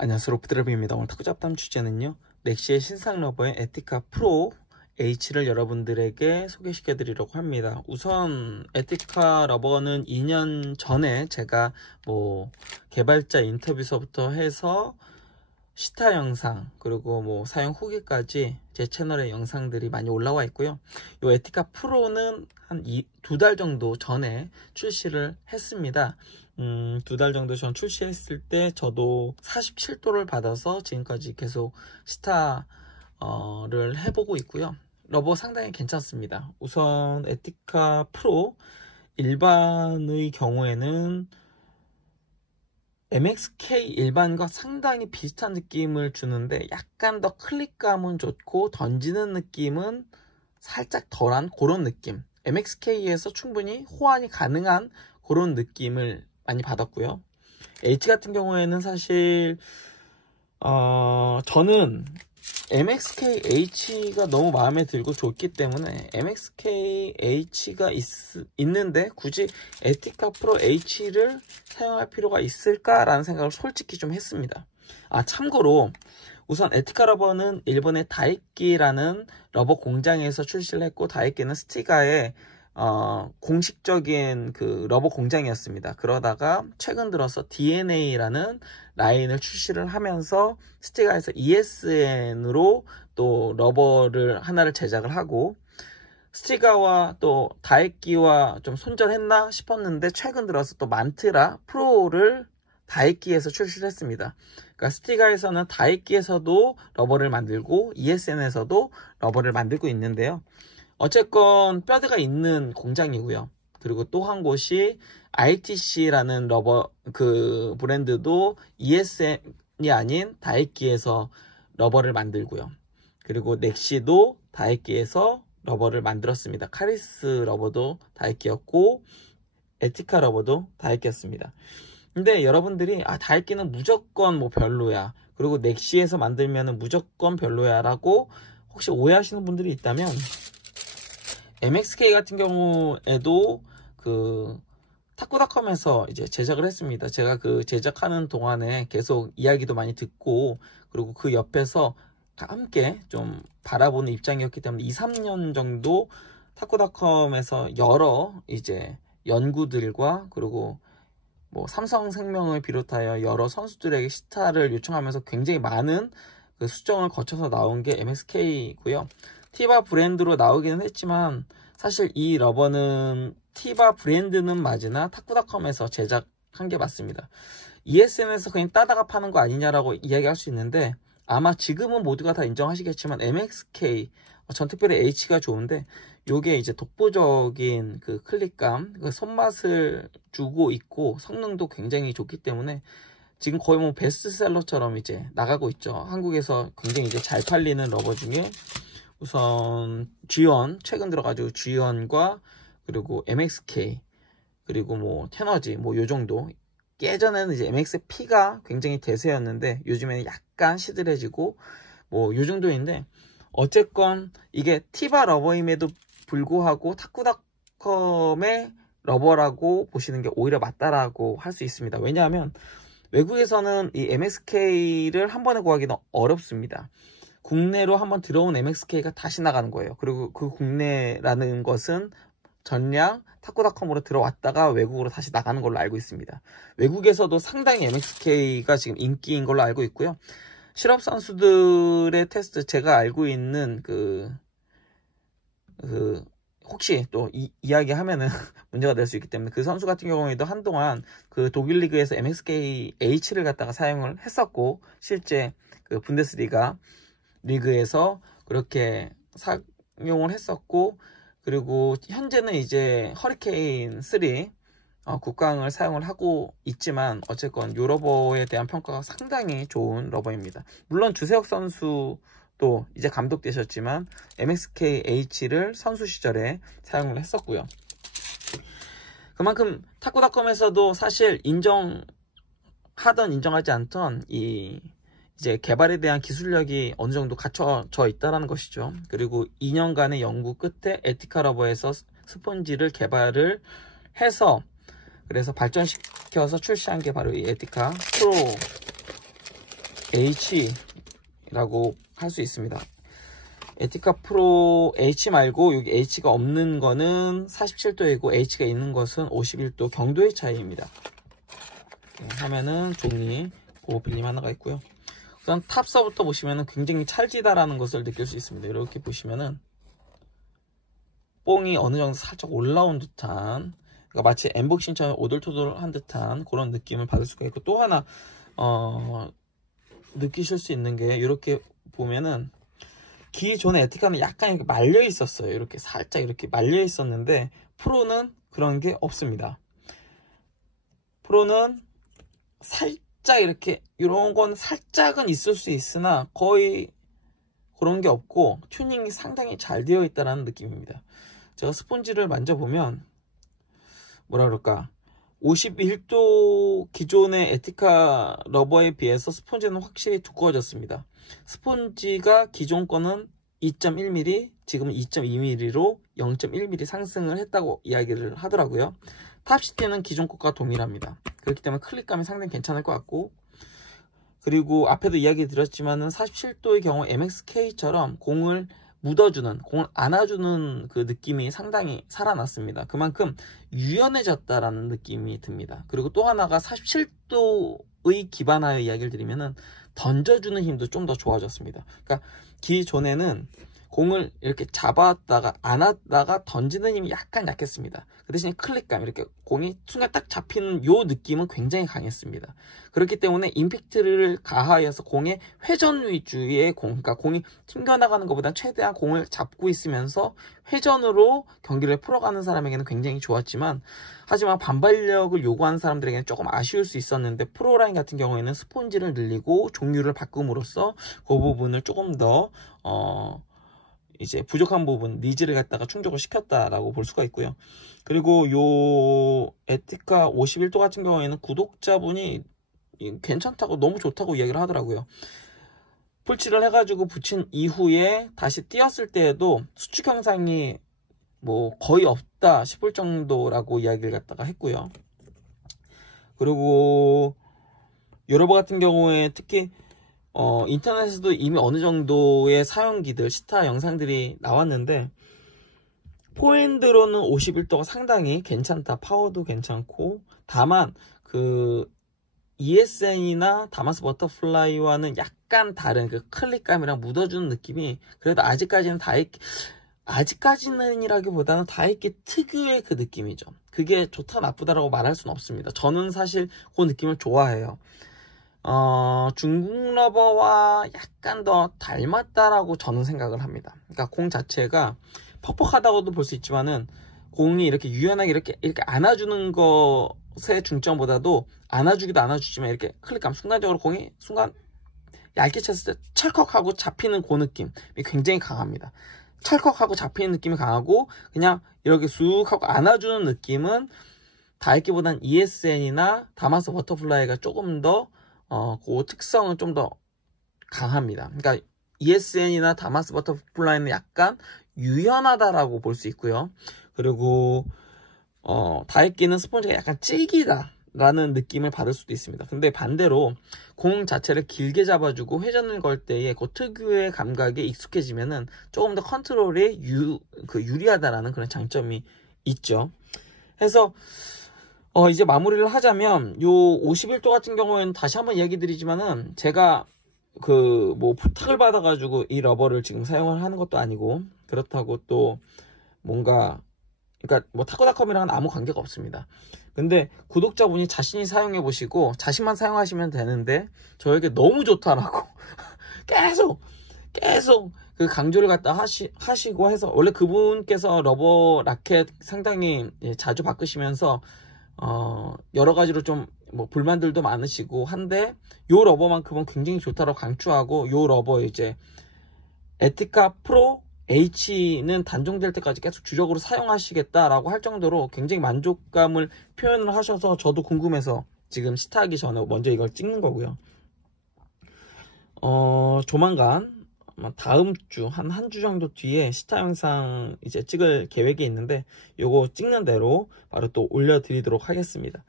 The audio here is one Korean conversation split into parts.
안녕하세요, 로프드랩입니다. 오늘 탁구 잡담 주제는요, 넥시의 신상 러버인 에티카 프로 H를 여러분들에게 소개시켜 드리려고 합니다. 우선 에티카 러버는 2년 전에 제가 개발자 인터뷰서부터 해서 시타 영상, 그리고 사용 후기까지 제 채널에 영상들이 많이 올라와 있고요. 이 에티카 프로는 한 2달 정도 전에 출시를 했습니다. 2달 정도 전 출시했을 때 저도 47도를 받아서 지금까지 계속 시타를 해보고 있고요. 러버 상당히 괜찮습니다. 우선 에티카 프로 일반의 경우에는 MXK 일반과 상당히 비슷한 느낌을 주는데 약간 더 클릭감은 좋고 던지는 느낌은 살짝 덜한 그런 느낌, MXK에서 충분히 호환이 가능한 그런 느낌을 많이 받았고요. H 같은 경우에는 사실 저는 MXK H가 너무 마음에 들고 좋기 때문에 MXK H가 있는데 굳이 에티카 프로 H를 사용할 필요가 있을까라는 생각을 솔직히 좀 했습니다. 참고로 우선 에티카 러버는 일본의 다이끼라는 러버 공장에서 출시를 했고, 다이끼는 스티가의 공식적인 그 러버 공장이었습니다. 그러다가 최근 들어서 DNA라는 라인을 출시를 하면서 스티가에서 ESN으로 또 러버를 하나를 제작을 하고, 스티가와 또 다이끼와 좀 손절했나 싶었는데 최근 들어서 또 만트라 프로를 다이끼에서 출시를 했습니다. 그러니까 스티가에서는 다이끼에서도 러버를 만들고 ESN에서도 러버를 만들고 있는데요. 어쨌건 뼈대가 있는 공장이고요. 그리고 또 한 곳이 ITC라는 러버 그 브랜드도 ESN이 아닌 다이끼에서 러버를 만들고요. 그리고 넥시도 다이끼에서 러버를 만들었습니다. 카리스 러버도 다이끼였고 에티카 러버도 다이끼였습니다. 근데 여러분들이 다이끼는 무조건 별로야, 그리고 넥시에서 만들면 무조건 별로야 라고 혹시 오해하시는 분들이 있다면, MXK 같은 경우에도 그 탁구닷컴에서 이제 제작을 했습니다. 제가 그 제작하는 동안에 계속 이야기도 많이 듣고, 그리고 그 옆에서 함께 좀 바라보는 입장이었기 때문에 2-3년 정도 탁구닷컴에서 여러 이제 연구들과 그리고 삼성생명을 비롯하여 여러 선수들에게 시타를 요청하면서 굉장히 많은 그 수정을 거쳐서 나온 게 MXK고요. 티바 브랜드로 나오기는 했지만 사실 이 러버는 티바 브랜드는 맞으나 탁구닷컴에서 제작한 게 맞습니다. ESN에서 그냥 따다가 파는 거 아니냐라고 이야기할 수 있는데, 아마 지금은 모두가 다 인정하시겠지만 MXK, 전 특별히 H가 좋은데 요게 이제 독보적인 그 클릭감, 그 손맛을 주고 있고 성능도 굉장히 좋기 때문에 지금 거의 베스트셀러처럼 이제 나가고 있죠. 한국에서 굉장히 이제 잘 팔리는 러버 중에 우선 G1, 최근 들어가지고 G1과 그리고 MXK, 그리고 테너지 요 정도. 예전에는 이제 MXP가 굉장히 대세였는데 요즘에는 약간 시들해지고 요 정도인데, 어쨌건 이게 티바 러버임에도 불구하고 탁구닷컴의 러버라고 보시는 게 오히려 맞다라고 할 수 있습니다. 왜냐하면 외국에서는 이 MXK를 한 번에 구하기는 어렵습니다. 국내로 한번 들어온 MXK가 다시 나가는 거예요. 그리고 그 국내라는 것은 전량 탁구닷컴으로 들어왔다가 외국으로 다시 나가는 걸로 알고 있습니다. 외국에서도 상당히 MXK가 지금 인기인 걸로 알고 있고요. 실업 선수들의 테스트, 제가 알고 있는 혹시 또 이야기하면은 문제가 될 수 있기 때문에, 그 선수 같은 경우에도 한동안 그 독일 리그에서 MXK H를 갖다가 사용을 했었고, 실제 그 분데스리가 리그에서 그렇게 사용을 했었고, 그리고 현재는 이제 허리케인 3 국강을 사용을 하고 있지만, 어쨌건 요 러버에 대한 평가가 상당히 좋은 러버입니다. 물론 주세혁 선수도 이제 감독 되셨지만 MXK H를 선수 시절에 사용을 했었고요. 그만큼 탁구닷컴에서도 사실 인정하던 인정하지 않던 이제 개발에 대한 기술력이 어느 정도 갖춰져 있다는 것이죠. 그리고 2년간의 연구 끝에 에티카 러버에서 스폰지를 개발을 해서 그래서 발전시켜서 출시한 게 바로 이 에티카 프로 H라고 할 수 있습니다. 에티카 프로 H 말고 여기 H가 없는 거는 47도이고 H가 있는 것은 51도 경도의 차이입니다. 화면은 종이 보호 필름 하나가 있고요. 우선 탑서부터 보시면은 굉장히 찰지다라는 것을 느낄 수 있습니다. 이렇게 보시면은 뽕이 어느 정도 살짝 올라온 듯한, 그러니까 마치 엠복싱처럼 오돌토돌한 듯한 그런 느낌을 받을 수가 있고, 또 하나 느끼실 수 있는 게, 이렇게 보면은 기존의 에티카는 약간 이렇게 말려 있었어요. 이렇게 살짝 이렇게 말려 있었는데 프로는 그런 게 없습니다. 프로는 살짝 이렇게, 이런 건 살짝은 있을 수 있으나 거의 그런 게 없고 튜닝이 상당히 잘 되어 있다는 느낌입니다. 제가 스폰지를 만져보면 뭐라 그럴까, 51도 기존의 에티카 러버에 비해서 스폰지는 확실히 두꺼워졌습니다. 스폰지가 기존 거는 2.1mm, 지금은 2.2mm로 0.1mm 상승을 했다고 이야기를 하더라고요. 탑시티는 기존 것과 동일합니다. 그렇기 때문에 클릭감이 상당히 괜찮을 것 같고, 그리고 앞에도 이야기 드렸지만은 47도의 경우 MXK처럼 공을 묻어주는, 공을 안아주는 그 느낌이 상당히 살아났습니다. 그만큼 유연해졌다라는 느낌이 듭니다. 그리고 또 하나가 47도의 기반하여 이야기를 드리면은 던져주는 힘도 좀 더 좋아졌습니다. 그러니까 기존에는 공을 이렇게 잡았다가 안았다가 던지는 힘이 약간 약했습니다. 그 대신에 클릭감, 이렇게 공이 순간 딱 잡히는 요 느낌은 굉장히 강했습니다. 그렇기 때문에 임팩트를 가하여서 공의 회전 위주의 공, 그러니까 공이 튕겨나가는 것보다 최대한 공을 잡고 있으면서 회전으로 경기를 풀어가는 사람에게는 굉장히 좋았지만, 하지만 반발력을 요구하는 사람들에게는 조금 아쉬울 수 있었는데, 프로라인 같은 경우에는 스폰지를 늘리고 종류를 바꿈으로써 그 부분을 조금 더 이제 부족한 부분, 니즈를 갖다가 충족을 시켰다라고 볼 수가 있고요. 그리고 요 에티카 51도 같은 경우에는 구독자분이 괜찮다고, 너무 좋다고 이야기를 하더라고요. 풀칠을 해가지고 붙인 이후에 다시 띄었을 때에도 수축 현상이 뭐 거의 없다 싶을 정도라고 이야기를 갖다가 했고요. 그리고 요러버 같은 경우에 특히 인터넷에도 이미 어느 정도의 사용기들, 시타 영상들이 나왔는데, 포핸드로는 51도가 상당히 괜찮다, 파워도 괜찮고, 다만 그 ESN이나 다마스 버터플라이와는 약간 다른 그 클릭감이랑 묻어주는 느낌이, 그래도 아직까지는이라기보다는 다이키 특유의 그 느낌이죠. 그게 좋다 나쁘다라고 말할 수는 없습니다. 저는 사실 그 느낌을 좋아해요. 중국 러버와 약간 더 닮았다라고 저는 생각을 합니다. 그러니까 공 자체가 퍽퍽하다고도 볼 수 있지만은, 공이 이렇게 유연하게 이렇게 안아주는 것의 중점보다도, 안아주기도 안아주지만 이렇게 클릭감, 순간적으로 공이 순간 얇게 쳤을 때 철컥하고 잡히는 그 느낌이 굉장히 강합니다. 철컥하고 잡히는 느낌이 강하고, 그냥 이렇게 쑥 하고 안아주는 느낌은 다이키보단 ESN이나 다마스 버터플라이가 조금 더 그 특성은 좀 더 강합니다. 그러니까 ESN이나 다마스 버터플라이는 약간 유연하다라고 볼 수 있고요. 그리고 다이키는 스폰지가 약간 질기다라는 느낌을 받을 수도 있습니다. 근데 반대로 공 자체를 길게 잡아주고 회전을 걸 때의 그 특유의 감각에 익숙해지면은 조금 더 컨트롤에 유리하다라는 그런 장점이 있죠. 그래서 이제 마무리를 하자면, 요 51도 같은 경우에는 다시 한번 얘기 드리지만은, 제가 뭐 부탁을 받아가지고 이 러버를 지금 사용을 하는 것도 아니고, 그렇다고 또 뭔가, 그러니까 뭐 타코닷컴이랑은 아무 관계가 없습니다. 근데 구독자분이 자신이 사용해 보시고 자신만 사용하시면 되는데, 저에게 너무 좋다라고 계속 그 강조를 갖다 하시고 해서, 원래 그분께서 러버 라켓 상당히 자주 바꾸시면서 여러 가지로 좀 뭐 불만들도 많으시고 한데, 요 러버만큼은 굉장히 좋다고 강추하고, 요 러버 이제 에티카 프로 H는 단종될 때까지 계속 주력으로 사용하시겠다라고 할 정도로 굉장히 만족감을 표현을 하셔서, 저도 궁금해서 지금 시타하기 전에 먼저 이걸 찍는 거고요. 조만간 다음 주 한 주 정도 뒤에 시타 영상 이제 찍을 계획이 있는데, 요거 찍는 대로 바로 또 올려드리도록 하겠습니다.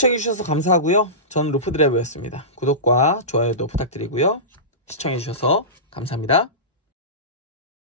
시청해주셔서 감사하고요. 저는 루프드라이버였습니다. 구독과 좋아요도 부탁드리고요. 시청해주셔서 감사합니다.